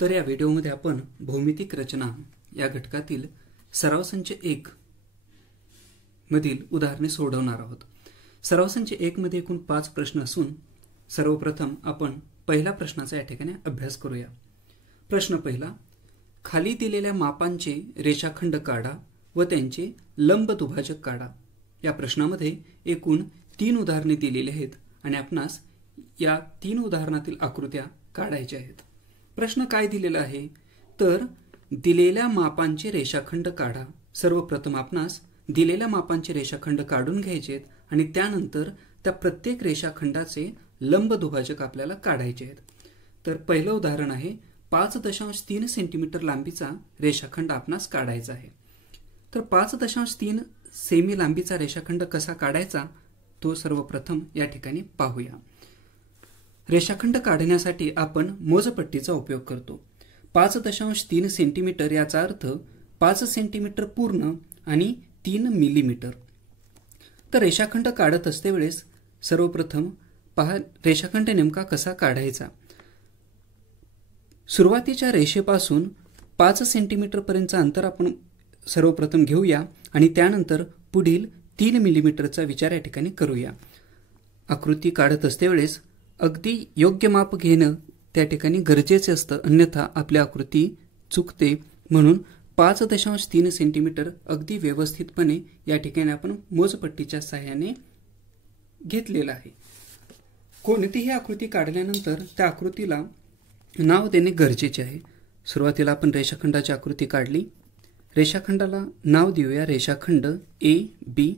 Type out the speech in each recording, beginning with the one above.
तर या व्हिडिओमध्ये आपण भौमितिक रचना या घटकातील सराव संच 1 मधील उदाहरणे सोडवणार आहोत। सराव संच 1 मध्ये एकूण 5 प्रश्न असून सर्वप्रथम आपण पहिल्या प्रश्नाचा या ठिकाणी अभ्यास करूया। प्रश्न पहिला, खाली दिलेल्या मापांचे रेषाखंड काढा व त्यांचे लंब दुभाजक काढा। या प्रश्नामध्ये एकूण 3 उदाहरणे दिलेली आहेत आणि आपणास या 3 उदाहरणातील आकृत्या काढायच्या आहेत। प्रश्न काय दिलेला आहे तर दिलेल्या मापांचे रेषाखंड काढा। सर्वप्रथम आपणास दिलेल्या मापांचे रेषाखंड काढून घ्यायचे आहेत आणि त्यानंतर त्या प्रत्येक रेषाखंडाचे लंब दुभाजक आपल्याला काढायचे आहेत। तर पहिलं उदाहरण आहे 5.3 सेंटीमीटर लांबीचा रेषाखंड आपणास काढायचा आहे। तर 5.3 सेमी लांबीचा रेषाखंड कसा काढायचा तो सर्वप्रथम या ठिकाणी पाहूया। रेषाखंड काढण्यासाठी आपण मोजपट्टीचा उपयोग करतो। 5.3 सेंटीमीटर याचा अर्थ 5 सेंटीमीटर पूर्ण आणि 3 मिलीमीटर। तर रेषाखंड काढत असते वेळेस सर्वप्रथम पहा रेषाखंड नेमका कसा काढायचा। सुरुवातीच्या रेषेपासून 5 सेंटीमीटर पर्यंतचं अंतर आपण सर्वप्रथम घेऊया आणि त्यानंतर पुढील 3 मिलीमीटरचा विचार या ठिकाणी करूया। आकृती काढत असते वेळेस अगदी योग्य माप घेणं त्या ठिकाणी गरजेचे असतं, अन्यथा आपली आकृती चुकते। म्हणून 5.3 सेंटीमीटर अगदी व्यवस्थितपणे या ठिकाणी आपण मोजपट्टीच्या सहाय्याने घेतलेला आहे। कोणतीही आकृती काढल्यानंतर त्या आकृतीला नाव देणे गरजेचे आहे। सुरुवातीला आपण रेषाखंडाची आकृती काढली, रेषाखंडाला नाव देऊया रेषाखंड ए बी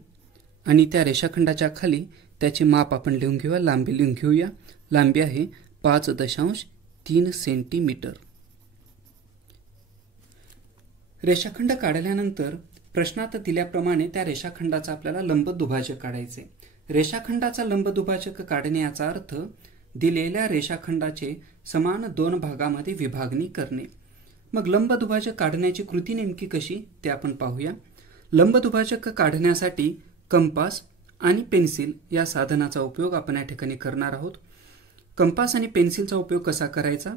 आणि त्या रेषाखंडाच्या खाली त्याचे माप आपण लिहून घेऊया, लांबी लिहून घेऊया। लांबी आहे 5.3 सेंटीमीटर। रेषाखंड काढल्यानंतर प्रश्नात दिल्याप्रमाणे त्या रेषाखंडाचा आपल्याला लंब दुभाजक काढायचे। रेषाखंडाचा लंब दुभाजक काढणे याचा अर्थ दिलेल्या रेषाखंडाचे समान 2 भागामध्ये विभागणी करणे। मग लंब दुभाजक काढण्याची कृती नेमकी कशी ते आपण पाहूया। लंब दुभाजक काढण्यासाठी कंपास आणि पेन्सिल या साधनाचा उपयोग आपण या ठिकाणी करणार आहोत। कंपास आणि पेन्सिलचा उपयोग कसा करायचा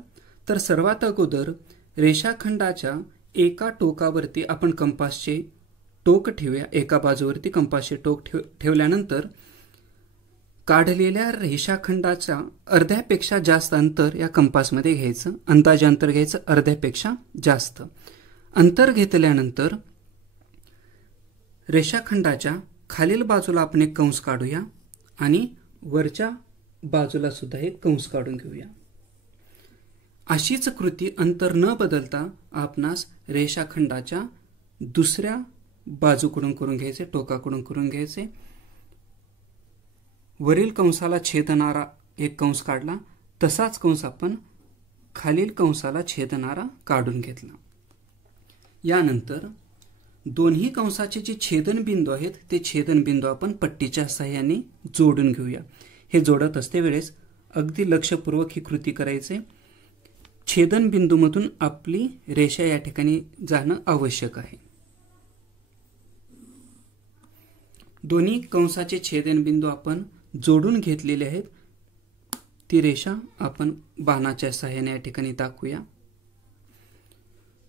तर सर्वात अगोदर रेषाखंडाच्या एका टोकावरती आपण कंपासचे टोक ठेवूया। एका बाजूवरती कंपासचे टोक ठेवल्यानंतर काढलेल्या रेषाखंडाच्या अर्ध्यापेक्षा जास्त अंतर या कंपासमध्ये घ्यायचं। अंदाजे अंतर घ्यायचं अर्ध्यापेक्षा जास्त। अंतर घेतल्यानंतर रेषाखंडाच्या खालील बाजूला आपण एक कंस काढूया आणि वरच्या बाजूला सुद्धा एक कंस काढून घेऊया। अशीच कृती अंतर न बदलता आपणास रेषाखंडाच्या दुसऱ्या बाजूकडून करून घ्यायचे, टोकाकडून करून घ्यायचे। वरील कंसाला छेदणारा एक कंस काढला, तसाच कंस आपण खालील कंसाला छेदणारा काढून घेतला। यानंतर दोन्ही कंसाचे जे छेदनबिंदू आहेत ते छेदनबिंदू आपण पट्टीच्या सहाय्याने जोडून घेऊया। हे जोडत असते वेळेस अगदी लक्षपूर्वक ही कृती करायचे। छेदनबिंदूमधून आपली रेषा या ठिकाणी जाणं आवश्यक आहे। दोन्ही कंसाचे छेदनबिंदू आपण जोडून घेतलेले आहेत। ती रेषा आपण बाणाच्या सहाय्याने या ठिकाणी दाखवूया।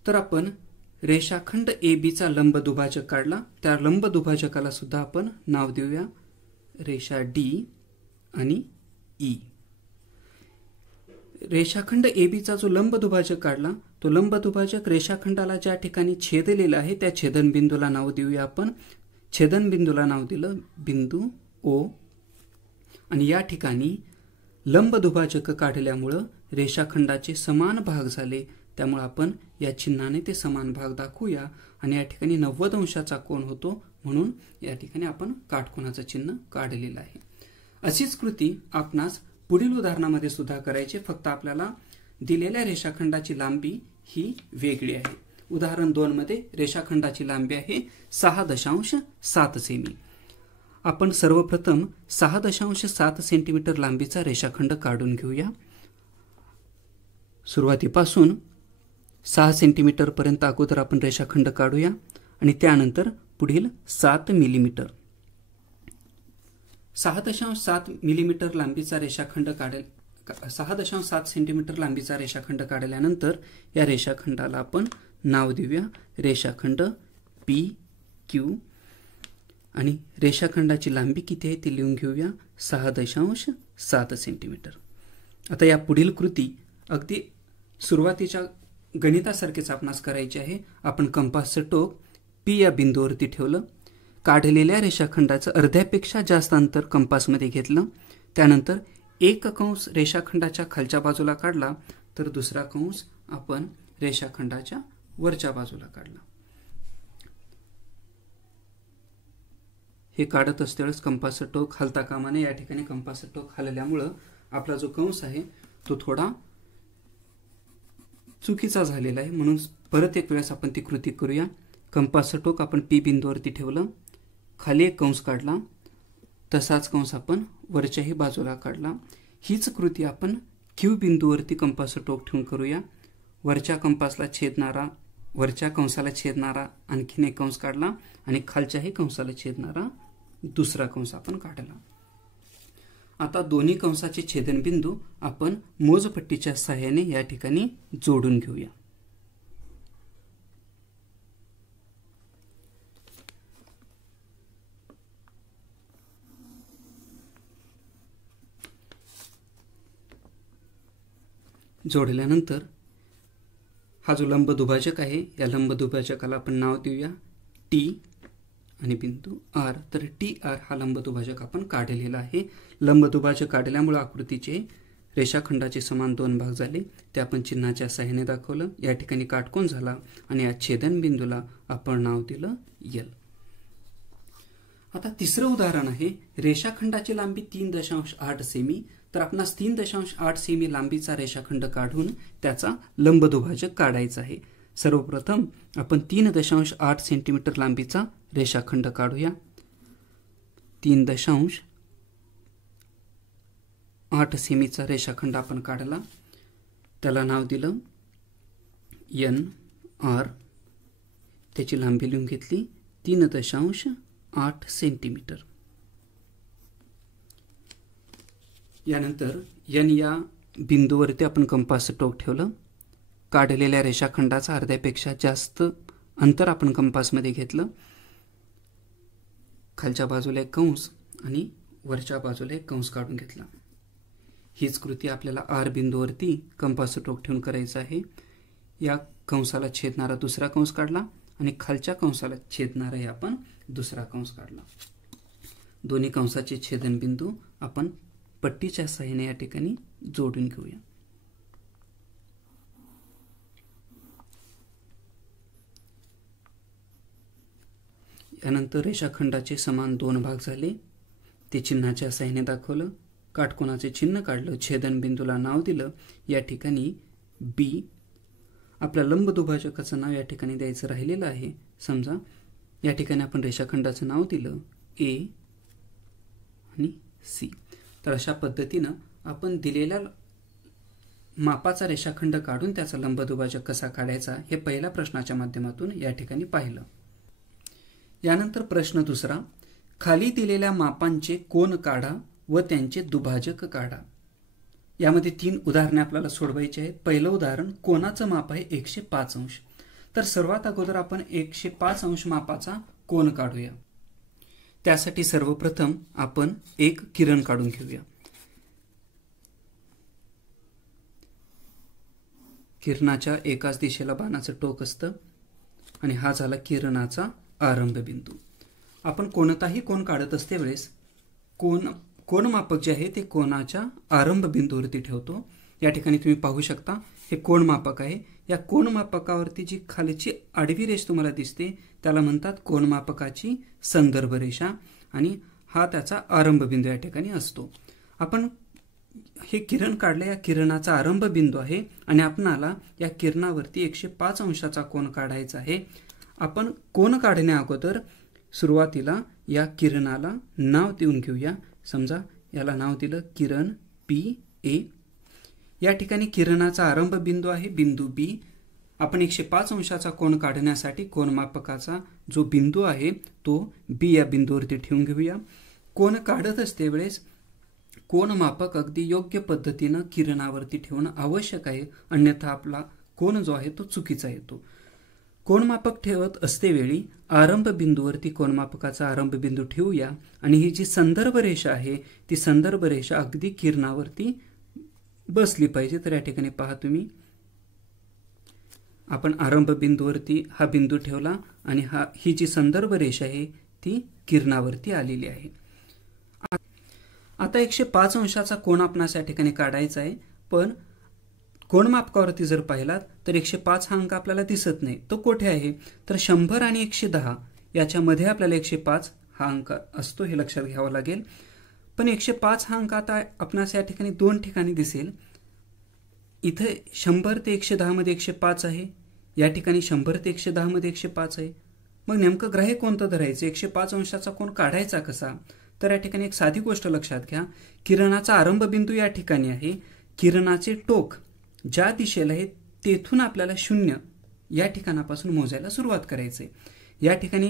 तर आपण रेषाखंड ए बी चा लंब दुभाजक काढला, त्या लंब दुभाजकाला सुद्धा आपण नाव देऊया रेषा डी आणि ई। रेषाखंड ए बी चा जो लंब दुभाजक काढला तो लंब दुभाजक रेषाखंडाला ज्या ठिकाणी छेदलेला आहे त्या छेदनबिंदूला नाव देऊया आपण। छेदनबिंदूला नाव दिलं बिंदू ओ आणि या ठिकाणी लंब दुभाजक काढल्यामुळं रेषाखंडाचे समान भाग झाले, त्यामुळे आपण या चिन्हाने ते समान भाग दाखवूया आणि या ठिकाणी 90 अंशाचा कोन होतो, म्हणून या ठिकाणी आपण काटकोनाचं चिन्ह काढलेलं आहे। अशीच कृती आपणास पुढील उदाहरणामध्ये सुद्धा करायची, फक्त आपल्याला दिलेल्या रेषाखंडाची लांबी ही वेगळी आहे। उदाहरण 2 मध्ये रेषाखंडाची लांबी आहे 6.7 सेमी। आपण सर्वप्रथम 6.7 सेंटीमीटर लांबीचा रेषाखंड काढून घेऊया। सुरुवातीपासून 6 सेंटीमीटर पर्यंत अगोदर आपण रेषाखंड काढूया आणि त्यानंतर पुढील 7 मिलीमीटर। 6.7 मिलीमीटर लांबीचा रेषाखंड 6.7 सेंटीमीटर लांबीचा रेषाखंड काढल्यानंतर या रेषाखंडाला आपण नाव देऊया रेषाखंड PQ आणि रेषाखंडाची लांबी किती आहे ती लिहून घेऊया 6.7 सेंटीमीटर. आता या पुढील कृती अगदी सुरुवातीच्या गणितासारखेच आपणास करायची आहे. आपण कंपासचं टोक P या बिंदूवरती ठेवलं, काढलेल्या रेषाखंडाचं अर्ध्यापेक्षा जास्त अंतर कंपासमध्ये घेतलं, त्यानंतर एक कंस रेषाखंडाच्या खालच्या बाजूला काढला तर दुसरा कंस आपण रेषाखंडाच्या वरच्या बाजूला काढला. हे काढत असतेवेळेस कंपासचं टोक हलता कामा नये. या ठिकाणी कंपासचं टोक हलल्यामुळं आपला जो कंस आहे तो थोडा चुकीचा झालेला आहे, म्हणून परत एक वेळेस आपण ती कृती करूया. कंपासचं टोक आपण P बिंदूवरती ठेवलं, खाली एक कंस काढला, तसाच कंस आपण वरच्याही बाजूला काढला. हीच कृती आपण Q बिंदूवरती कंपासचं टोक ठेवून करूया. वरच्या कंसाला छेदणारा आणखीन एक कंस काढला आणि खालच्याही कंसाला छेदणारा दुसरा कंस आपण काढला. आता दोन्ही कंसाचे छेदनबिंदू आपण मोजपट्टीच्या सहाय्याने या ठिकाणी जोडून घेऊया. जोडल्यानंतर हा जो लंबदुभाजक आहे या लंबदुभाजकाला आपण नाव देऊया T आणि बिंदू R. तर TR हा लंबदुभाजक आपण काढलेला आहे. लंबदुभाजक काढल्यामुळे आकृतीचे रेषाखंडाचे समान दोन भाग झाले, ते आपण चिन्हाच्या सहाय्याने दाखवलं. या ठिकाणी काटकोन झाला आणि या छेदनबिंदूला आपण नाव दिलं L. आता तिसरं उदाहरण आहे रेषाखंडाची लांबी 3.8 सेमी. तर आपणास 3.8 सेमी लांबीचा रेषाखंड काढून त्याचा लंबदुभाजक काढायचा आहे. सर्वप्रथम आपण 3.8 सेंटीमीटर लांबीचा रेषाखंड काढूया. 3.8 सेमीचा रेषाखंड आपण काढला, त्याला नाव दिलं NR. त्याची लांबी लिहून घेतली 3.8 सेंटीमीटर. यानंतर N या बिंदूवरती आपण कंपासचं टोक ठेवलं, काढलेल्या रेषाखंडाचा अर्ध्यापेक्षा जास्त अंतर आपण कंपासमध्ये घेतलं, खालच्या बाजूला एक कंस आणि वरच्या बाजूला एक कंस काढून घेतला. हीच कृती आपल्याला R बिंदूवरती कंपासचं टोक ठेवून करायचं आहे. या कंसाला छेदणारा दुसरा कंस काढला आणि खालच्या कंसाला छेदणारा आपण दुसरा कंस काढला. दोन्ही कंसाचे छेदनबिंदू आपण पट्टीच्या सहाय्याने या ठिकाणी जोडून घेऊया. यानंतर रेषाखंडाचे समान दोन भाग झाले, ते चिन्हाच्या सहाय्याने दाखवलं, काटकोनाचे चिन्ह काढलं, छेदनबिंदूला नाव दिलं या ठिकाणी B. आपल्या लंबदुभाजकाचं नाव या ठिकाणी द्यायचं राहिलेलं आहे. समजा या ठिकाणी आपण रेषाखंडाचं नाव दिलं A आणि C. तर अशा पद्धतीनं आपण दिलेल्या मापाचा रेषाखंड काढून त्याचा लंबदुभाजक कसा काढायचा हे पहिल्या प्रश्नाच्या माध्यमातून या ठिकाणी पाहिलं. यानंतर प्रश्न दुसरा, खाली दिलेल्या मापांचे कोन काढा व त्यांचे दुभाजक काढा. यामध्ये 3 उदाहरणे आपल्याला सोडवायची आहेत. पहिलं उदाहरण, कोनाचं माप आहे 105 अंश. तर सर्वात अगोदर आपण 105 अंश मापाचा कोन काढूया. त्यासाठी सर्वप्रथम आपण एक किरण काढून घेऊया. किरणाच्या एकाच दिशेला बाणाचं टोक असतं आणि हा झाला किरणाचा आरंभ बिंदू. आपण कोणताही कोन काढत असते वेळेस कोनमापक जे आहे ते कोनाच्या आरंभ बिंदूवरती ठेवतो. या ठिकाणी तुम्ही पाहू शकता हे कोनमापक आहे. या कोनमापकावरती जी खालची आडवी रेष तुम्हाला दिसते त्याला म्हणतात कोनमापकाची संदर्भ रेषा आणि हा त्याचा आरंभ बिंदू या ठिकाणी असतो. आपण हे किरण काढलं, या किरणाचा आरंभ बिंदू आहे आणि आपणाला या किरणावरती 105 अंशाचा कोन काढायचा आहे. आपण कोन काढण्या अगोदर सुरुवातीला या किरणाला नाव देऊन घेऊया. समजा याला नाव दिलं किरण PA. या ठिकाणी किरणाचा आरंभ बिंदू आहे बिंदू B. आपण 105 अंशाचा कोन काढण्यासाठी कोनमापकाचा जो बिंदू आहे तो B या बिंदूवरती ठेवून घेऊया. कोन काढत असते वेळेस कोनमापक अगदी योग्य पद्धतीनं किरणावरती ठेवणं आवश्यक आहे, अन्यथा आपला कोन जो आहे तो चुकीचा येतो. कोनमापक ठेवत असतेवेळी आरंभ बिंदूवरती कोनमापकाचा आरंभ बिंदू ठेवूया आणि ही जी संदर्भ रेषा आहे ती संदर्भ रेषा अगदी किरणावरती बसली पाहिजे. तर या ठिकाणी पहा तुम्ही, आपण आरंभ बिंदूवरती हा बिंदू ठेवला आणि ही जी संदर्भ रेषा आहे ती किरणावरती आलेली आहे. आता 105 अंशाचा कोन आपणास या ठिकाणी काढायचा आहे, पण कोनमापकावरती जर पाहिलात तर 105 हा अंक आपल्याला दिसत नाही. तो कुठे आहे तर 100 आणि 110 याच्यामध्ये आपल्याला 105 हा अंक असतो, हे लक्षात घ्यावं लागेल. पण 105 हा अंक आता आपणास या ठिकाणी दोन ठिकाणी दिसेल. इथे 100 ते 110 मध्ये 105 आहे, या ठिकाणी 100 ते 110 मध्ये 105 आहे. मग नेमकं ग्राह्य कोणतं धरायचं, 105 अंशाचा कोन काढायचा कसा? तर या ठिकाणी एक साधी गोष्ट लक्षात घ्या. किरणाचा आरंभ बिंदू या ठिकाणी आहे. किरणाचे टोक ज्या दिशेला आहे तेथून आपल्याला 0 या ठिकाणापासून मोजायला सुरुवात करायची. या ठिकाणी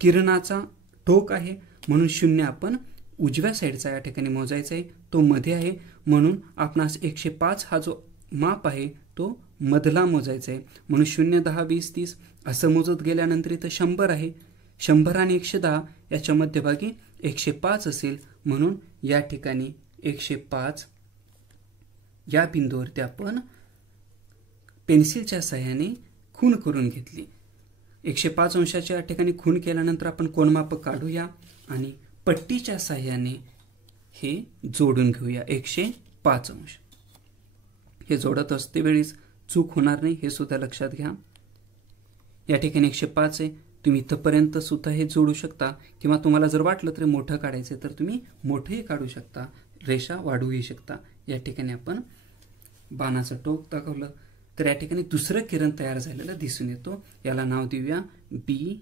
किरणाचा टोक आहे म्हणून 0 आपण उजव्या साईडचा या ठिकाणी मोजायचा आहे, तो मध्ये आहे म्हणून आपणास 105 हा जो माप आहे तो मधला मोजायचा आहे. म्हणून 0, 10, 20, 30 असं मोजत गेल्यानंतर इथं 100 आहे. 100 आणि 110 याच्या मध्यभागी 105 असेल म्हणून या ठिकाणी 105 या बिंदूवरती आपण पेन्सिलच्या सहाय्याने खूण करून घेतली. 105 अंशाच्या या ठिकाणी खूण केल्यानंतर आपण कोनमापक काढूया आणि पट्टीच्या सहाय्याने हे जोडून घेऊया. 105 अंश हे जोडत असते वेळीच चूक होणार नाही हे सुद्धा लक्षात घ्या. या ठिकाणी 105 आहे, तुम्ही इथपर्यंत सुद्धा हे जोडू शकता किंवा तुम्हाला जर वाटलं तर मोठं काढायचं तर तुम्ही मोठंही काढू शकता, रेषा वाढवूही शकता. या ठिकाणी आपण बाणाचं टोक दाखवलं तर या ठिकाणी दुसरं किरण तयार झालेलं दिसून येतो. याला नाव देऊया बी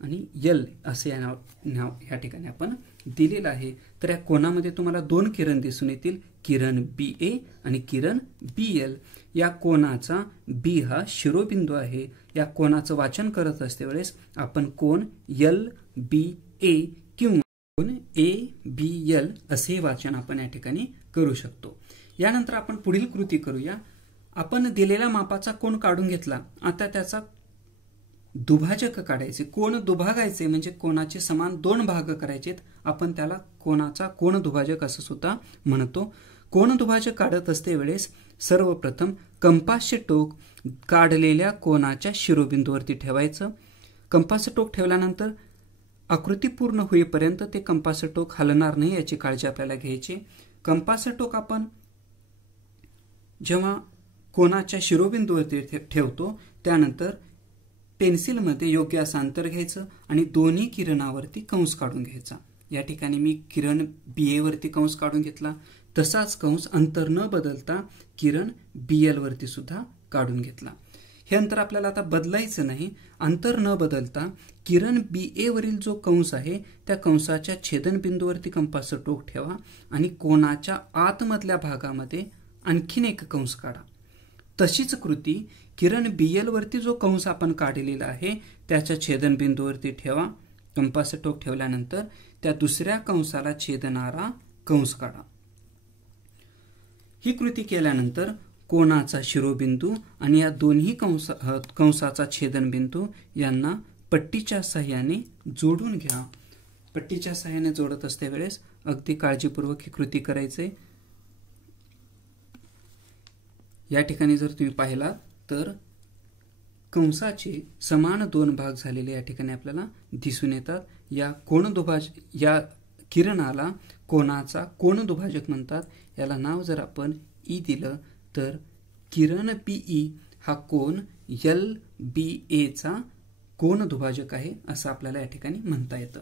आणि एल असे नाव या ठिकाणी आपण दिलेलं आहे. तर या कोनामध्ये तुम्हाला दोन किरण दिसून येतील, किरण बी ए आणि किरण बी एल. या कोनाचा बी हा शिरोबिंदू आहे. या कोनाचं वाचन करत असते वेळेस आपण कोन एल बी ए किंवा कोन ए बी एल असे वाचन आपण या ठिकाणी करू शकतो. यानंतर आपण पुढील कृती करूया. आपण दिलेल्या मापाचा कोन काढून घेतला, आता त्याचा दुभाजक काढायचे, कोन दुभागायचे म्हणजे कोनाचे समान दोन भाग करायचेत. आपण त्याला कोनाचा कोन दुभाजक असं सुद्धा म्हणतो. कोन दुभाजक काढत असते वेळेस सर्वप्रथम कंपासचे टोक काढलेल्या कोनाच्या शिरोबिंदूवरती ठेवायचं. कंपासचं टोक ठेवल्यानंतर आकृती पूर्ण होईपर्यंत ते कंपासचं टोक हलणार नाही याची काळजी आपल्याला घ्यायची. कंपासचं टोक आपण जेव्हा कोनाच्या शिरोबिंदूवरती ठेवतो त्यानंतर पेन्सिलमध्ये योग्य असं अंतर घ्यायचं आणि दोन्ही किरणावरती कंस काढून घ्यायचा. या ठिकाणी मी किरण बी ए वरती कंस काढून घेतला, तसाच कंस अंतर न बदलता किरण बी एल वरती सुद्धा काढून घेतला. हे अंतर आपल्याला आता बदलायचं नाही. अंतर न बदलता किरण बी ए वरील जो कंस आहे त्या कंसाच्या छेदनबिंदूवरती कंपासचं टोक ठेवा आणि कोनाच्या आतमधल्या भागामध्ये आणखीन एक कंस काढा. तशीच कृती किरण बी एल वरती जो कंस आपण काढलेला आहे त्याच्या छेदनबिंदूवरती ठेवा. कंपासचं टोक ठेवल्यानंतर त्या दुसऱ्या कंसाला छेदणारा कंस काढा. ही कृती केल्यानंतर कोनाचा शिरोबिंदू आणि या दोन्ही कंसाचा छेदनबिंदू यांना पट्टीच्या सहाय्याने जोडून घ्या. पट्टीच्या सहाय्याने जोडत असते वेळेस अगदी काळजीपूर्वक ही कृती करायचे. या ठिकाणी जर तुम्ही पाहिला तर कंसाचे समान दोन भाग झालेले या ठिकाणी आपल्याला दिसून येतात. या किरणाला कोनाचा कोन दुभाजक म्हणतात. याला नाव जर आपण ई दिलं तर किरण बीई हा कोन एल बी ए चा कोन दुभाजक आहे असं आपल्याला या ठिकाणी म्हणता येतं.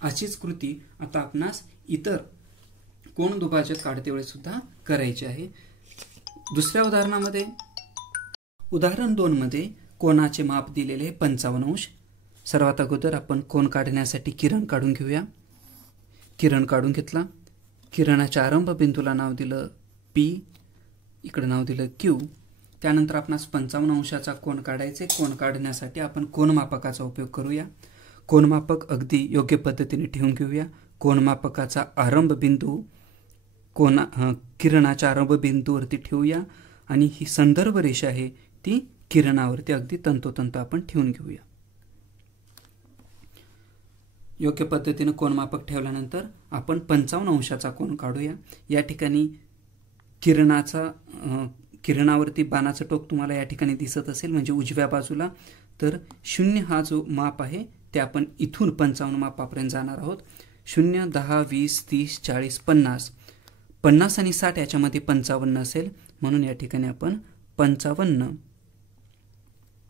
अशीच कृती आता आपणास इतर कोन दुभाजक काढते वेळेस सुद्धा करायची आहे. दुसऱ्या उदाहरणामध्ये उदाहरण 2 मध्ये कोनाचे माप दिलेले 55 अंश. सर्वात अगोदर आपण कोन काढण्यासाठी किरण काढून घेऊया. किरण काढून घेतला. किरणाच्या आरंभ बिंदूला नाव दिलं पी, इकडे नाव दिलं क्यू. त्यानंतर आपणास 55 अंशाचा कोन काढायचे. कोन काढण्यासाठी आपण कोनमापकाचा उपयोग करूया. कोनमापक अगदी योग्य पद्धतीने ठेवून घेऊया. कोनमापकाचा आरंभ बिंदू किरणाच्या आरंभ बिंदूवरती ठेवूया आणि ही संदर्भ रेषा आहे ती किरणावरती अगदी तंतोतंत आपण ठेवून घेऊया. योग्य पद्धतीने कोनमापक ठेवल्यानंतर आपण 55 अंशाचा कोन काढूया. या ठिकाणी किरणावरती बाणाचं टोक तुम्हाला या ठिकाणी दिसत असेल, म्हणजे उजव्या बाजूला. तर 0 हा जो माप आहे ते आपण इथून 55 मापापर्यंत जाणार आहोत. 0, 10, 20, 30, 40, 50. 50 आणि 60 याच्यामध्ये 55 असेल, म्हणून या ठिकाणी आपण 55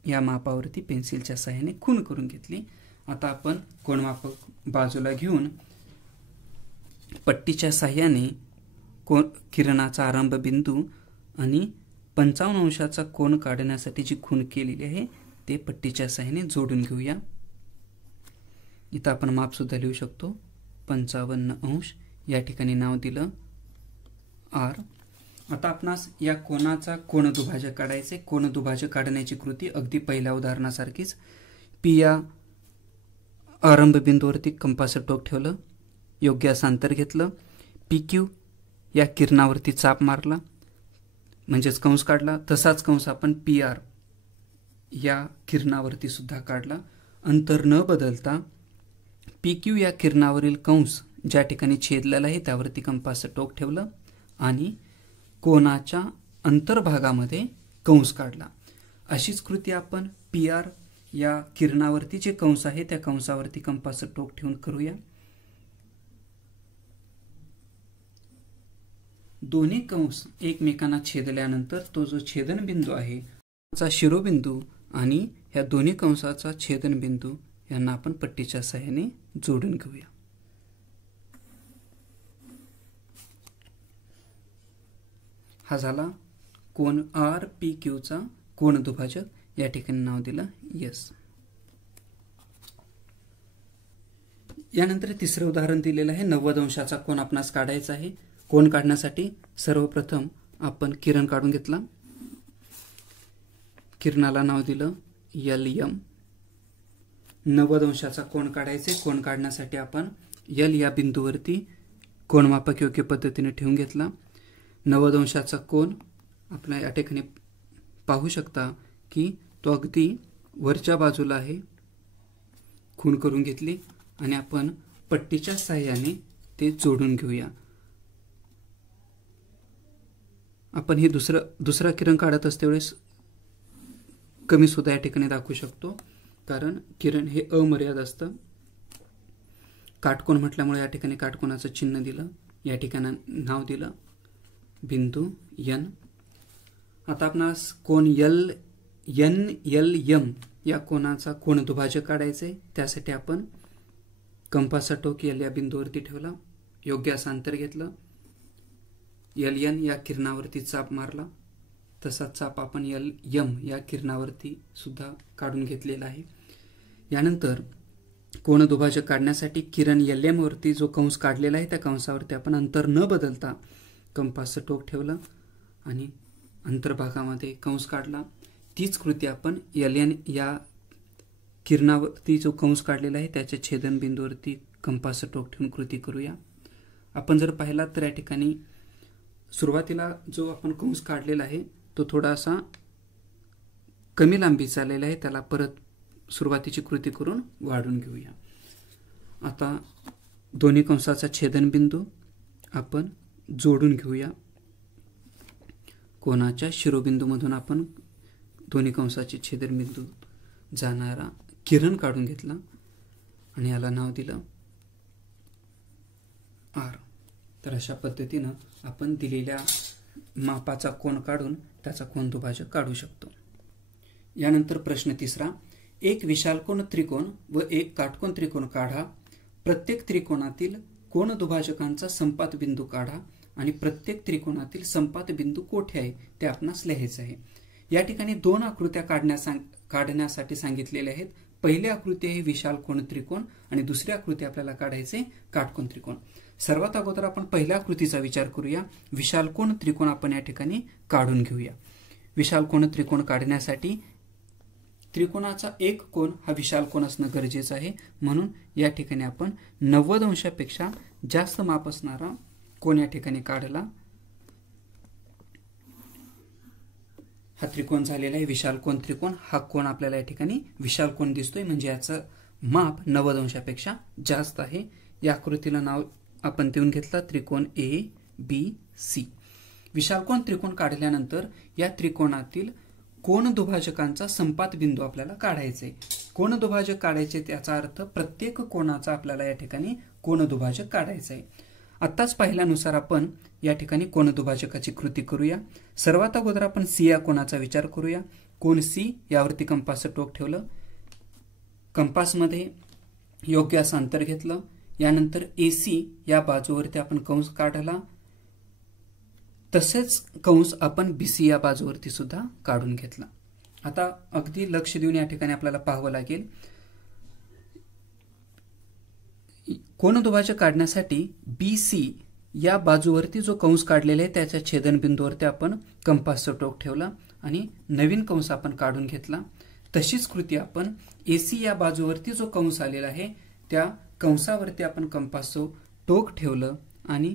या मापावरती पेन्सिलच्या सहाय्याने खूण करून घेतली. आता आपण कोनमापक बाजूला घेऊन पट्टीच्या सहाय्याने किरणाचा आरंभ बिंदू आणि 55 अंशाचा कोन काढण्यासाठी जी खूण केलेली आहे ते पट्टीच्या सहाय्याने जोडून घेऊया. इथं आपण माप सुद्धा लिहू शकतो, 55 अंश. या ठिकाणी नाव दिलं R. आता आपणास या कोनाचा कोनदुभाजक काढायचे. कोनदुभाजक काढण्याची कृती अगदी पहिल्या उदाहरणासारखीच. P या आरंभ बिंदूवरती कंपासचं टोक ठेवलं, योग्य असं अंतर घेतलं. PQ या किरणावरती चाप मारला, म्हणजेच कंस काढला. तसाच कंस आपण PR या किरणावरती सुद्धा काढला. अंतर न बदलता PQ या किरणावरील कंस ज्या ठिकाणी छेदलेला आहे त्यावरती कंपासचं टोक ठेवलं आणि कोनाच्या अंतर्भागामध्ये कंस काढला. अशीच कृती आपण PR या किरणावरती जे कंस आहे त्या कंसावरती कंपासचं टोक ठेवून करूया. दोन्ही कंस एकमेकांना छेदल्यानंतर तो जो छेदन बिंदू आहे त्याचा शिरोबिंदू आणि ह्या दोन्ही कंसाचा छेदन बिंदू यांना आपण पट्टीच्या सहाय्याने जोडून घेऊया. हा झाला कोन RPQ चा कोनदुभाजक. या ठिकाणी नाव दिलं S. यानंतर तिसरं उदाहरण दिलेलं आहे. 90 अंशाचा कोन आपणास काढायचा आहे. कोन काढण्यासाठी सर्वप्रथम आपण किरण काढून घेतला. किरणाला नाव दिलं LM. 90 अंशाचा कोन काढायचे. कोन काढण्यासाठी आपण L या बिंदूवरती कोनमापक योग्य पद्धतीने ठेवून घेतला. 90 अंशाचा कोन आपण या ठिकाणी पाहू शकता की तो अगदी वरच्या बाजूला आहे. खूण करून घेतली आणि आपण पट्टीच्या सहाय्याने ते जोडून घेऊया. आपण हे दुसरा किरण काढत असतेवेळेस कमी सुद्धा या ठिकाणी दाखवू शकतो, कारण किरण हे अमर्याद असतं. काटकोन म्हटल्यामुळे या ठिकाणी काटकोनाचं चिन्ह दिलं. या ठिकाणी नाव दिलं बिंदू N. आता आपणास कोन NLM या कोनाचा कोनदुभाजक काढायचे. त्यासाठी आपण कंपासचा टोक L या बिंदूवरती ठेवला, योग्य असं अंतर घेतलं. LN या किरणावरती चाप मारला. तसाच चाप आपण LM या किरणावरती सुद्धा काढून घेतलेला आहे. यानंतर कोनदुभाजक काढण्यासाठी किरण LM वरती जो कंस काढलेला आहे त्या कंसावरती आपण अंतर न बदलता कंपासचं टोक ठेवलं आणि अंतर्भागामध्ये कंस काढला. तीच कृती आपण LN या किरणावरती जो कंस काढलेला आहे त्याच्या छेदन बिंदूवरती कंपासचं टोक ठेवून कृती करूया. आपण जर पाहिला तर या ठिकाणी सुरुवातीला जो आपण कंस काढलेला आहे तो थोडासा कमी लांबीचा आलेला आहे. त्याला परत सुरुवातीची कृती करून वाढून घेऊया. आता दोन्ही कंसाचा छेदन बिंदू आपण जोडून घेऊया. कोनाच्या शिरोबिंदूमधून आपण दोन्ही कंसाचे छेदनबिंदू जाणारा किरण काढून घेतला आणि याला नाव दिलं R. तर अशा पद्धतीनं आपण दिलेल्या मापाचा कोन काढून त्याचा कोनदुभाजक काढू शकतो. यानंतर प्रश्न तिसरा. एक विशालकोन त्रिकोण व एक काटकोन त्रिकोण काढा. प्रत्येक त्रिकोणातील कोनदुभाजकांचा संपात बिंदू काढा आणि प्रत्येक त्रिकोणातील संपात बिंदू कोठे आहे ते आपणास लिहायचे आहे. या ठिकाणी दोन आकृत्या काढण्यासाठी सांगितलेल्या आहेत. पहिली आकृती आहे विशाल कोन त्रिकोण आणि दुसरी आकृती आपल्याला काढायचे काटकोन त्रिकोण. सर्वात अगोदर आपण पहिल्या आकृतीचा विचार करूया. विशाल कोन त्रिकोण आपण या ठिकाणी काढून घेऊया. विशाल कोन त्रिकोण काढण्यासाठी त्रिकोणाचा एक कोन हा विशाल कोन असणं गरजेचं आहे, म्हणून या ठिकाणी आपण 90 अंशापेक्षा जास्त माप असणारा कोन या ठिकाणी काढला. हा त्रिकोण झालेला आहे विशाल कोन त्रिकोण. हा कोन आपल्याला या ठिकाणी विशाल कोन दिसतोय, म्हणजे याचं माप 90 अंशापेक्षा जास्त आहे. या आकृतीला नाव आपण देऊन घेतला त्रिकोण ABC. विशाल कोन त्रिकोण काढल्यानंतर या त्रिकोणातील कोन दुभाजकांचा संपात बिंदू आपल्याला काढायचा आहे. कोन दुभाजक काढायचे त्याचा अर्थ प्रत्येक कोनाचा आपल्याला या ठिकाणी कोन दुभाजक काढायचा आहे. आत्ताच पाहिल्यानुसार आपण या ठिकाणी कोन दुभाजकाची कृती करूया. सर्वात अगोदर आपण C या कोनाचा विचार करूया. कोन C यावरती कंपासचं टोक ठेवलं, कंपासमध्ये योग्य असं अंतर घेतलं. यानंतर AC या बाजूवरती आपण कंस काढला. तसेच कंस आपण BC या बाजूवरती सुद्धा काढून घेतला. आता अगदी लक्ष देऊन या ठिकाणी आपल्याला पाहावं लागेल. कोन दुभाजक काढण्यासाठी BC या बाजूवरती जो कंस काढलेला आहे त्याच्या छेदनबिंदूवरती आपण कंपासचं टोक ठेवलं आणि नवीन कंस आपण काढून घेतला. तशीच कृती आपण AC या बाजूवरती जो कंस आलेला आहे त्या कंसावरती आपण कंपासचं टोक ठेवलं आणि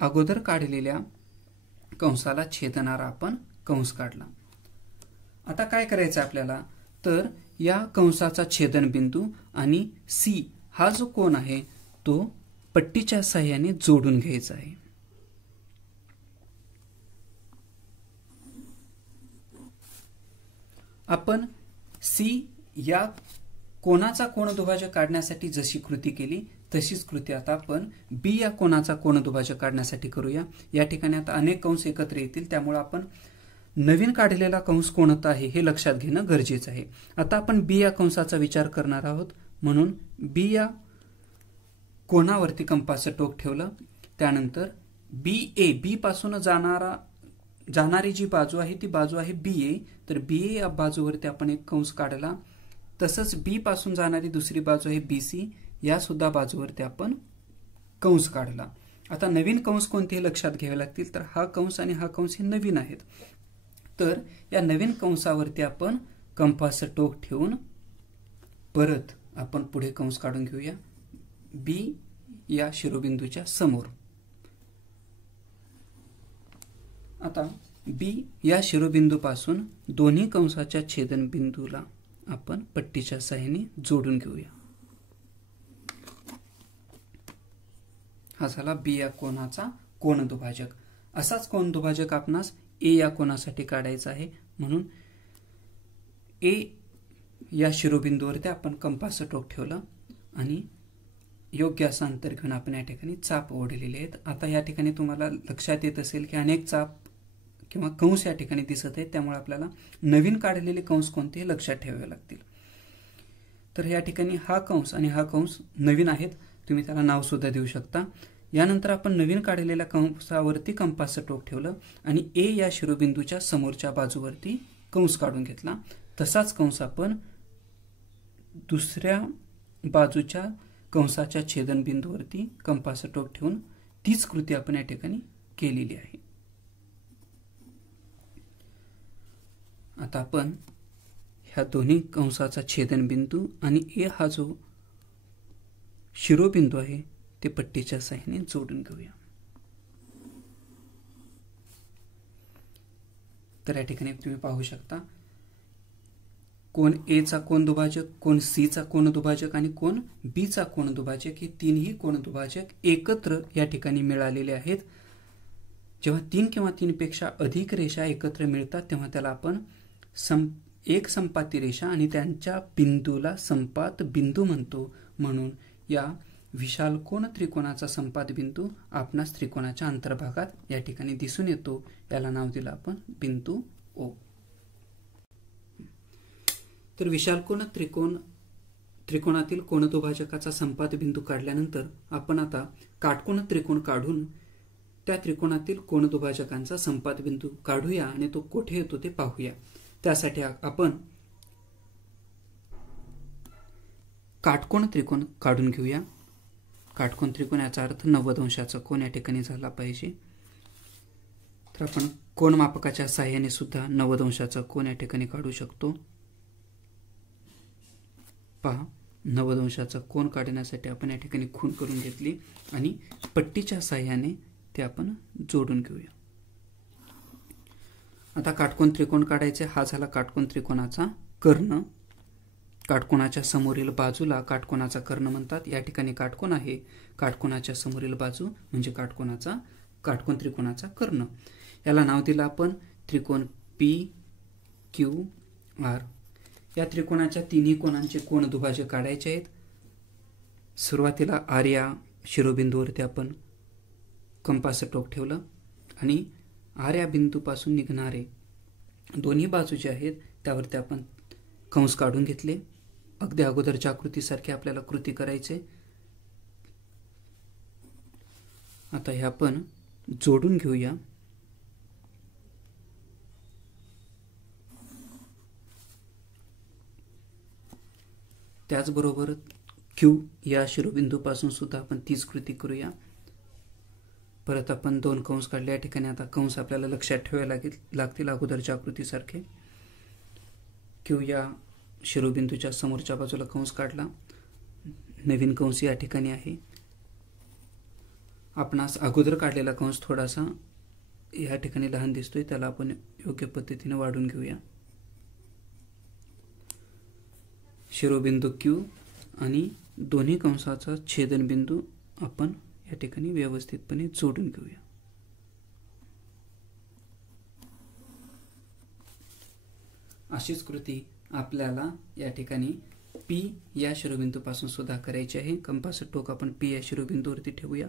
अगोदर काढलेल्या कंसाला छेदणारा आपण कंस काढला. आता काय करायचं आपल्याला, तर या कंसाचा छेदनबिंदू आणि C हा जो कोन आहे तो पट्टीच्या साहाय्याने जोडून घ्यायचा आहे. आपण C या कोनाचा कोन दुभाजक काढण्यासाठी जशी कृती केली तशीच कृती आता आपण B या कोनाचा कोन दुभाजक काढण्यासाठी करूया. या ठिकाणी आता अनेक कंस एकत्र येतील, त्यामुळे आपण नवीन काढलेला कंस कोणता आहे हे लक्षात घेणं गरजेचं आहे. आता आपण B या कंसाचा विचार करणार आहोत, म्हणून B या कोनावरती कंपासचं टोक ठेवलं. त्यानंतर BA, B पासून जाणारी जी बाजू आहे ती बाजू आहे BA. तर BA या बाजूवरती आपण एक कंस काढला. तसंच B पासून जाणारी दुसरी बाजू आहे BC, या सुद्धा बाजूवरती आपण कंस काढला. आता नवीन कंस कोणते लक्षात घ्यावे लागतील, तर हा कंस आणि हा कंस हे नवीन आहेत. तर या नवीन कंसावरती आपण कंपासचं टोक ठेवून परत आपण पुढे कंस काढून घेऊया B या शिरोबिंदूच्या समोर. आता B या शिरोबिंदूपासून दोन्ही कंसाच्या छेदनबिंदूला आपण पट्टीच्या साहाय्याने जोडून घेऊया. हा झाला B या कोनाचा कोन दुभाजक. असाच कोन दुभाजक आपणास A या कोनासाठी काढायचा आहे, म्हणून A या शिरोबिंदूवरती आपण कंपासचं टोक ठेवलं आणि योग्य असं अंतर घेऊन आपण या ठिकाणी चाप ओढलेले आहेत. आता या ठिकाणी तुम्हाला लक्षात येत असेल की अनेक चाप किंवा कंस या ठिकाणी दिसत आहेत, त्यामुळे आपल्याला नवीन काढलेले कंस कोणते हे लक्षात ठेवावे लागतील. तर या ठिकाणी हा कंस आणि हा कंस नवीन आहेत, तुम्ही त्याला नाव सुद्धा देऊ शकता. यानंतर आपण नवीन काढलेल्या कंसावरती कंपासचं टोक ठेवलं आणि A या शिरोबिंदूच्या समोरच्या बाजूवरती कंस काढून घेतला. तसाच कंस आपण दुसऱ्या बाजूच्या कंसाच्या छेदनबिंदूवरती कंपासचं टोक ठेवून तीच कृती आपण या ठिकाणी केलेली आहे. आता आपण ह्या दोन्ही कंसाचा छेदनबिंदू आणि A हा जो शिरोबिंदू आहे ते पट्टीच्या साहाय्याने जोडून घेऊया. तर या ठिकाणी तुम्ही पाहू शकता कोन A चा कोन दुभाजक, कोन C चा कोन दुभाजक आणि कोन B चा कोन दुभाजक हे तीनही कोन दुभाजक एकत्र या ठिकाणी मिळालेले आहेत. जेव्हा तीन किंवा तीनपेक्षा अधिक रेषा एकत्र मिळतात तेव्हा त्याला आपण एक संपाती रेषा आणि त्यांच्या बिंदूला संपात बिंदू म्हणतो. म्हणून या विशाल कोन त्रिकोणाचा संपात बिंदू आपणास त्रिकोणाच्या अंतर्भागात या ठिकाणी दिसून येतो. याला नाव दिलं आपण बिंदू O. तर विशाल कोन त्रिकोणातील कोन दुभाजकाचा संपात बिंदू काढल्यानंतर आपण आता काटकोन त्रिकोण काढून त्या त्रिकोणातील कोन दुभाजकांचा संपात बिंदू काढूया आणि तो कुठे येतो ते पाहूया. त्यासाठी आपण काटकोन त्रिकोण काढून घेऊया. काटकोन त्रिकोण याचा अर्थ 90 अंशाचा कोन या ठिकाणी झाला पाहिजे. तर आपण कोन मापकाच्या साहाय्याने सुद्धा 90 अंशाचा कोन या ठिकाणी काढू शकतो. पहा 90 अंशाचा कोन काढण्यासाठी आपण या ठिकाणी खूण करून घेतली आणि पट्टीच्या साह्याने ते आपण जोडून घेऊया. आता काटकोन त्रिकोण काढायचे. हा झाला काटकोन त्रिकोणाचा कर्ण. काटकोनाच्या समोरील बाजूला काटकोनाचा कर्ण म्हणतात. या ठिकाणी काटकोन आहे, काटकोनाच्या समोरील बाजू म्हणजे काटकोन त्रिकोणाचा कर्ण. याला नाव दिलं आपण त्रिकोण PQR. या त्रिकोणाच्या तिन्ही कोणांचे कोन दुभाजक काढायचे आहेत. सुरुवातीला R या शिरोबिंदूवरती आपण कंपाचं टोक ठेवलं आणि R या बिंदूपासून निघणारे दोन्ही बाजू जे आहेत त्यावरती आपण कंस काढून घेतले. अगदी अगोदरच्या आकृतीसारखे आपल्याला कृती करायचे. आता हे आपण जोडून घेऊया. त्याचबरोबर Q या शिरोबिंदूपासून सुद्धा आपण तीच कृती करूया. परत आपण 2 कंस काढले. या ठिकाणी आता कंस आपल्याला लक्षात ठेवायला लागतील अगोदरच्या आकृतीसारखे. Q या शिरोबिंदूच्या समोरच्या बाजूला कंस काढला. नवीन कंस या ठिकाणी आहे. आपणास अगोदर काढलेला कंस थोडासा या ठिकाणी लहान दिसतोय, त्याला आपण योग्य पद्धतीने वाढून घेऊया. शिरोबिंदू Q आणि दोन्ही कंसाचा छेदनबिंदू आपण या ठिकाणी व्यवस्थितपणे जोडून घेऊया. अशीच कृती आपल्याला या ठिकाणी P या शिरोबिंदूपासून सुद्धा करायची आहे. कंपाचं टोक आपण P या शिरोबिंदूवरती ठेवूया.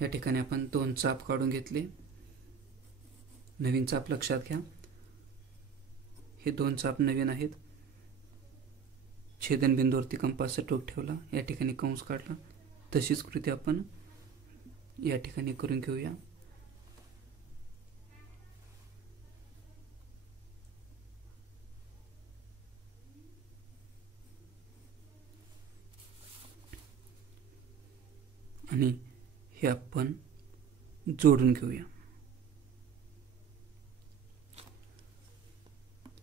या ठिकाणी आपण 2 चाप काढून घेतले. नवीन चाप लक्षात घ्या. हे 2 चाप नवीन आहेत. छेदनबिंदूवरती कंपाचं टोक ठेवला. या ठिकाणी कंस काढला. तशीच कृती आपण या ठिकाणी करून घेऊया. आणि हे आपण जोडून घेऊया.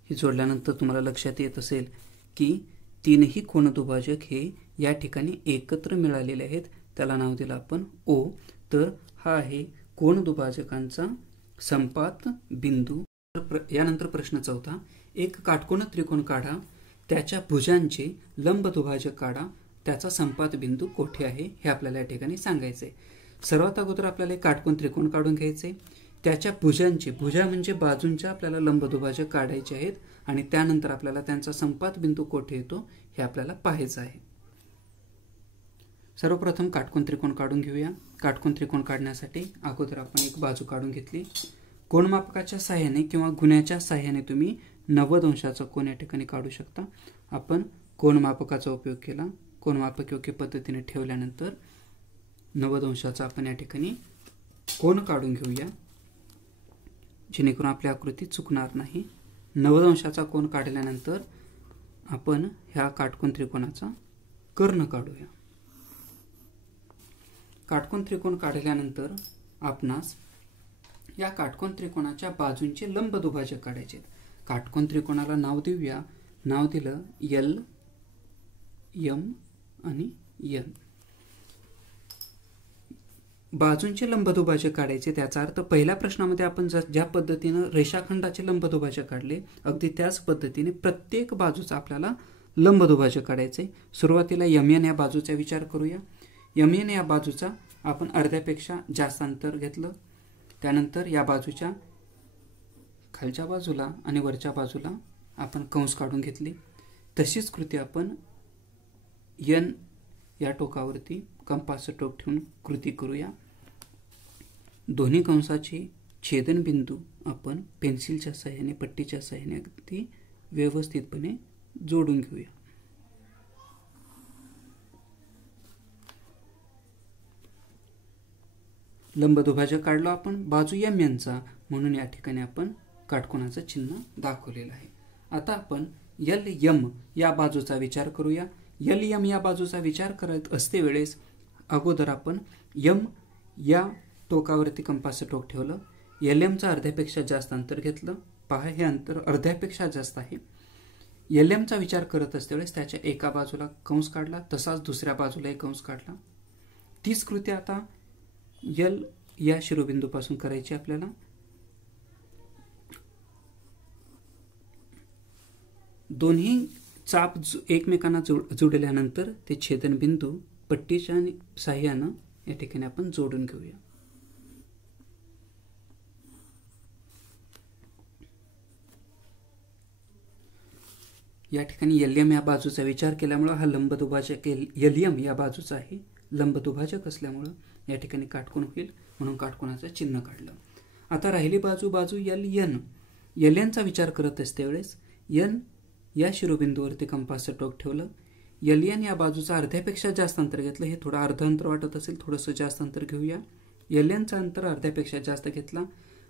हे जोडल्यानंतर तुम्हाला लक्षात येत असेल की तीनही कोनदुभाजक हे या ठिकाणी एकत्र मिळालेले आहेत. त्याला नाव दिलं आपण O. तर हा आहे कोनदुभाजकांचा संपात बिंदू. यानंतर प्रश्न 4. एक काटकोन त्रिकोण काढा, त्याच्या भुजांचे लंब दुभाजक काढा, त्याचा संपात बिंदू कोठे आहे हे आपल्याला या ठिकाणी सांगायचे. सर्वात अगोदर आपल्याला एक काटकोन त्रिकोण काढून घ्यायचे. त्याच्या भुजा म्हणजे बाजूंच्या आपल्याला लंब दुभाजक काढायचे आहेत आणि त्यानंतर आपल्याला त्यांचा संपात बिंदू कोठे येतो हे आपल्याला पाहायचं आहे. सर्वप्रथम काटकोन त्रिकोण काढून घेऊया. काटकोन त्रिकोण काढण्यासाठी अगोदर आपण एक बाजू काढून घेतली. कोनमापकाच्या साहाय्याने किंवा गुण्याच्या साहाय्याने तुम्ही 90 अंशाचा कोन या ठिकाणी काढू शकता. आपण कोनमापकाचा उपयोग केला. कोनमापक योग्य पद्धतीने ठेवल्यानंतर 90 अंशाचा आपण या ठिकाणी कोन काढून घेऊया, जेणेकरून आपली आकृती चुकणार नाही. 90 अंशाचा कोन काढल्यानंतर आपण ह्या काटकोन त्रिकोणाचा कर्ण काढूया. काटकोन त्रिकोण काढल्यानंतर आपणास या काटकोन त्रिकोणाच्या बाजूंचे लंब दुभाजक काढायचे. काटकोन त्रिकोणाला नाव देऊया. नाव दिलं L, M आणि N. बाजूंचे लंब दुभाजक काढायचे. त्याचा अर्थ पहिल्या प्रश्नामध्ये आपण ज्या पद्धतीने रेषाखंडाचे लंब दुभाजक काढले, अगदी त्याच पद्धतीने प्रत्येक बाजूचा आपल्याला लंब दुभाजक काढायचे. सुरुवातीला MN या बाजूचा विचार करूया. MN या बाजूचा आपण अर्ध्यापेक्षा जास्त अंतर घेतलं. त्यानंतर या बाजूच्या खालच्या बाजूला आणि वरच्या बाजूला आपण कंस काढून घेतले. तशीच कृती आपण N या टोकावरती कंपाचं टोक ठेवून कृती करूया. दोन्ही कंसाचे छेदनबिंदू आपण पेन्सिलच्या साहाय्याने, पट्टीच्या साहाय्याने अगदी व्यवस्थितपणे जोडून घेऊया. लंब दुभाजक काढलो आपण बाजू MN चा, म्हणून या ठिकाणी आपण काटकोनाचं चिन्ह दाखवलेलं आहे. आता आपण LM या बाजूचा विचार करूया. LM या बाजूचा विचार करत असते वेळेस अगोदर आपण M या टोकावरती कंपाचं टोक ठेवलं. LM चा अर्ध्यापेक्षा जास्त अंतर घेतलं. पहा, हे अंतर अर्ध्यापेक्षा जास्त आहे. LMचा विचार करत असते वेळेस त्याच्या एका बाजूला कंस काढला, तसाच दुसऱ्या बाजूला एक कंस काढला. तीच कृती आता L या शिरोबिंदूपासून करायची आपल्याला. दोन्ही चाप एकमेकांना जोडल्यानंतर ते छेदनबिंदू पट्टीच्या साह्यानं या ठिकाणी आपण जोडून घेऊया. या ठिकाणी LM या बाजूचा विचार केल्यामुळे हा लंबदुभाजक LM या बाजूचा आहे. लंबदुभाजक असल्यामुळं या ठिकाणी काटकोन होईल, म्हणून काटकोनाचं चिन्ह काढलं. आता राहिली बाजू LN. LNचा विचार करत असते वेळेस N या शिरोबिंदूवरती कंपासचं टोक ठेवलं. LN या बाजूचा अर्ध्यापेक्षा जास्त अंतर घेतलं. हे थोडं अर्ध अंतर वाटत असेल, थोडंसं जास्त अंतर घेऊया. LNचं अंतर अर्ध्यापेक्षा जास्त घेतला.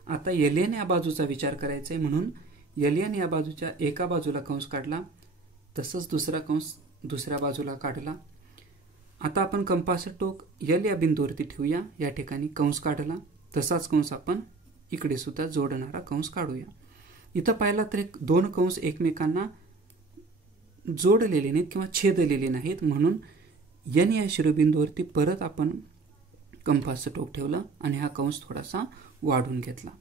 आता LN या बाजूचा विचार करायचा आहे, म्हणून LN या बाजूच्या एका बाजूला कंस काढला, तसंच दुसरा कंस दुसऱ्या बाजूला काढला. आता आपण कंपासचं टोक L या बिंदूवरती ठेवूया. या ठिकाणी कंस काढला, तसाच कंस आपण इकडे सुद्धा जोडणारा कंस काढूया. इथं पाहिला तर दोन कंस एकमेकांना जोडलेले नाहीत किंवा छेदलेले नाहीत, म्हणून N या शिरोबिंदूवरती परत आपण कंपासचं टोक ठेवलं आणि हा कंस थोडासा वाढून घेतला.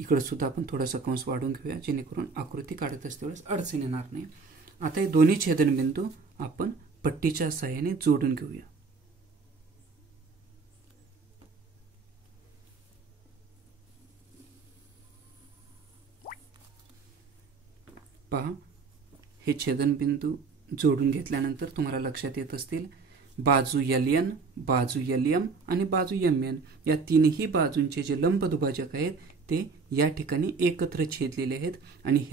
इकडे सुद्धा आपण थोडासा कंस वाढून घेऊया, जेणेकरून आकृती काढत असते वेळेस अडचण येणार नाही. आता हे दोन्ही छेदनबिंदू आपण पट्टीच्या साहाय्याने जोडून घेऊया. पहा, हे छेदनबिंदू जोडून घेतल्यानंतर तुम्हाला लक्षात येत असतील, बाजू LN, बाजू LM आणि बाजू MN या तीनही बाजूंचे जे लंबदुभाजक आहेत ते या ठिकाणी एकत्र छेदलेले आहेत. आणि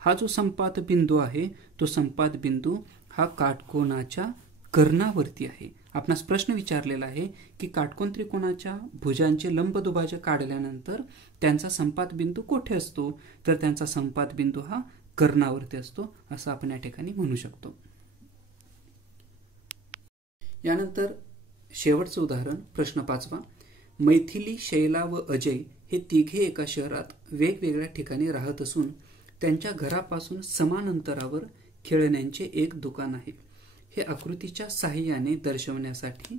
हा जो संपात बिंदू आहे, तो संपात बिंदू हा काटकोनाच्या कर्णावरती आहे. आपणास प्रश्न विचारलेला आहे की काटकोन त्रिकोणाच्या भुजांचे लंबदुभाजक काढल्यानंतर त्यांचा संपात बिंदू कुठे असतो, तर त्यांचा संपात बिंदू हा कर्णावरती असतो, असं आपण या ठिकाणी म्हणू शकतो. यानंतर शेवटचं उदाहरण, प्रश्न 5वा. मैथिली, शैला व अजय हे तिघे एका शहरात वेगवेगळ्या ठिकाणी राहत असून त्यांच्या घरापासून समान अंतरावर खेळण्यांचे एक दुकान आहे. हे आकृतीच्या साहाय्याने दर्शवण्यासाठी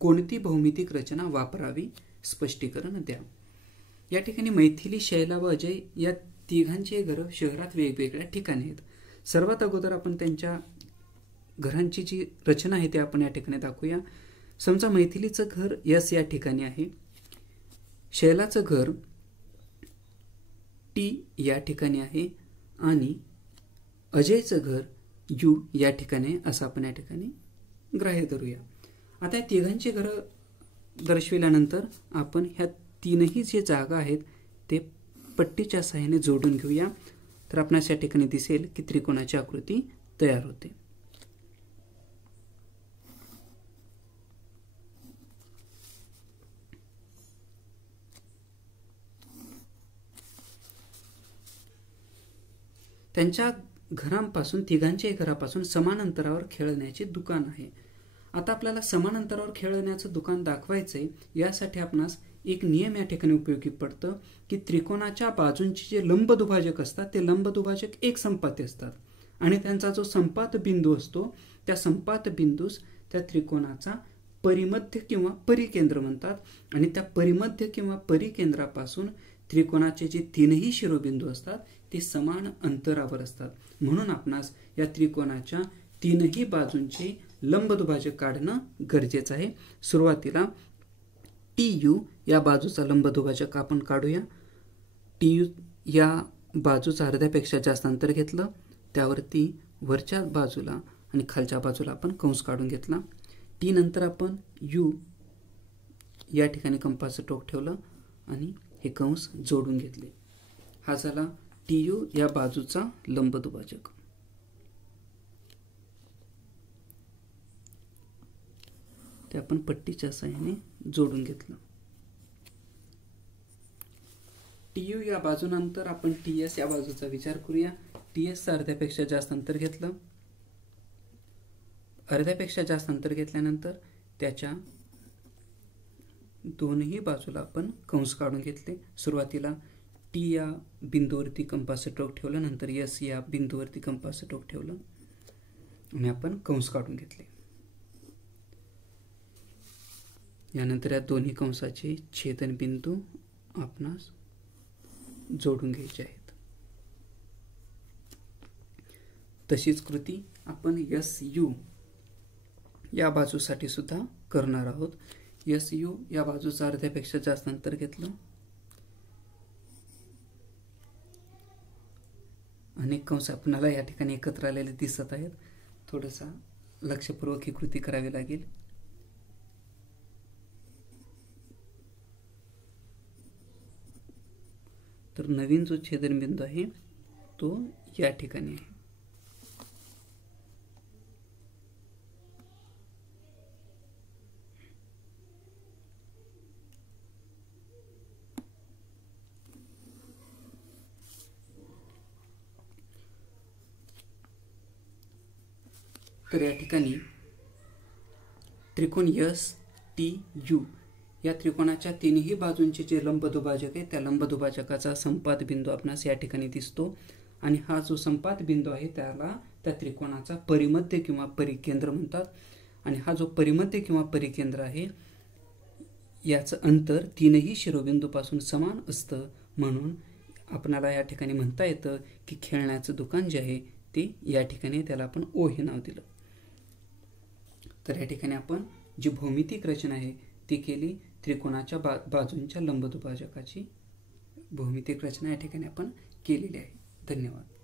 कोणती भौमितिक रचना वापरावी, स्पष्टीकरण द्या. या ठिकाणी मैथिली, शैला व अजय या तिघांचे घरं शहरात वेगवेगळ्या ठिकाणी आहेत. सर्वात अगोदर आपण त्यांच्या घरांची जी रचना आहे ते आपण या ठिकाणी दाखवूया. समजा मैथिलीचं घर S या ठिकाणी आहे, शैलाचं घर T या ठिकाणी आहे आणि अजयचं घर U या ठिकाणी, असं आपण या ठिकाणी ग्राह्य धरूया. आता या तिघांची घरं दर्शविल्यानंतर आपण ह्या तीनही जे जागा आहेत ते पट्टीच्या साहाय्याने जोडून घेऊया. तर आपणास या ठिकाणी दिसेल की त्रिकोणाची आकृती तयार होते. त्यांच्या घरांपासून, तिघांच्या घरापासून समान अंतरावर खेळण्याचे दुकान आहे. आता आपल्याला समान अंतरावर खेळण्याचं दुकान दाखवायचंय. यासाठी आपणास एक नियम या ठिकाणी उपयोगी पडतं की त्रिकोणाच्या बाजूंचे जे लंबदुभाजक असतात ते लंबदुभाजक एक संपाती असतात आणि त्यांचा जो संपात बिंदू असतो त्या संपात बिंदूस त्या त्रिकोणाचा परिमध्य किंवा परिकेंद्र म्हणतात. आणि त्या परिमध्य किंवा परिकेंद्रापासून त्रिकोणाचे जे तीनही शिरोबिंदू असतात ते समान अंतरावर असतात. म्हणून आपणास या त्रिकोणाच्या तीनही बाजूंचे लंबदुभाजक काढणं गरजेचं आहे. सुरुवातीला TU या बाजूचा लंबदुभाजक आपण काढूया. TU या बाजूचा अर्ध्यापेक्षा जास्त अंतर घेतलं, त्यावरती वरच्या बाजूला आणि खालच्या बाजूला आपण कंस काढून घेतला. T नंतर आपण U या ठिकाणी कंपासचं टोक ठेवलं आणि हे कंस जोडून घेतले. हा झाला TU या बाजूचा लंबदुभाजक. ते आपण पट्टीच्या साहाय्याने जोडून घेतलं. TU या बाजूनंतर आपण TS या बाजूचा विचार करूया. TS अर्ध्यापेक्षा जास्त अंतर घेतलं. अर्ध्यापेक्षा जास्त अंतर घेतल्यानंतर त्याच्या दोन्ही बाजूला आपण कंस काढून घेतले. सुरुवातीला टी या बिंदूवरती कंपास टोक ठेवलं, नंतर एस या बिंदूवरती कंपास टोक ठेवलं आणि आपण कंस काढून घेतले. यानंतर या दोन्ही कंसाचे छेदनबिंदू आपणास जोडून घ्यायचे आहेत. तशीच कृती आपण एस यू या बाजूसाठी सुद्धा करणार आहोत. एस यू या बाजूचं अर्ध्यापेक्षा जास्त अंतर घेतलं, अनेक कंस आपल्याला या ठिकाणी एकत्र आलेले दिसत आहेत. थोडंसं लक्षपूर्वक ही कृती करावी लागेल. तर नवीन जो छेदनबिंदू आहे तो या ठिकाणी आहे. तर या ठिकाणी त्रिकोण एस टी यू या त्रिकोणाच्या तिन्ही बाजूंचे जे लंबदुभाजक आहे त्या लंबदुभाजकाचा संपात बिंदू आपणास या ठिकाणी दिसतो. आणि हा जो संपात बिंदू आहे त्याला त्या त्रिकोणाचा परिमध्य किंवा परिकेंद्र म्हणतात. आणि हा जो परिमध्य किंवा परिकेंद्र आहे याचं अंतर तीनही शिरोबिंदूपासून समान असतं. म्हणून आपणाला या ठिकाणी म्हणता येतं की खेळण्याचं दुकान जे आहे ते या ठिकाणी त्याला आपण ओ हे नाव दिलं. तर या ठिकाणी आपण जी भौमितिक रचना आहे ती केली. त्रिकोणाच्या बाजूंच्या लंबदुभाजकाची भौमितिक रचना या ठिकाणी आपण केलेली आहे. धन्यवाद.